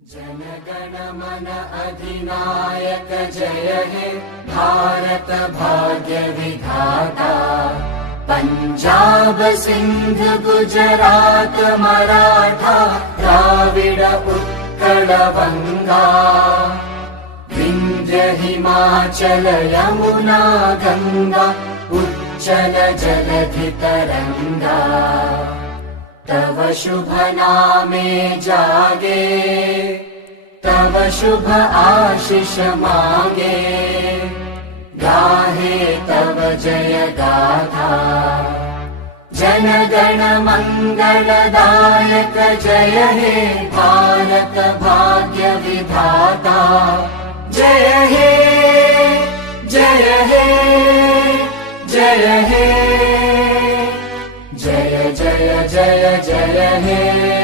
जनगण मन अधिनायक जय हे भारत भाग्य विधाता। पंजाब सिंध गुजरात मराठा द्राविड उत्कल बंगा। विंध्य हिमाचल यमुना गंगा उच्चल जलधि तरंगा। तव शुभ नामे जागे तव शुभ आशीष मागे। गाहे तव जय गाथा जनगण मंगलदायक जय हे भारत भाग्य विधाता। जय हे जय हे जय हे जय जय जय जय हे।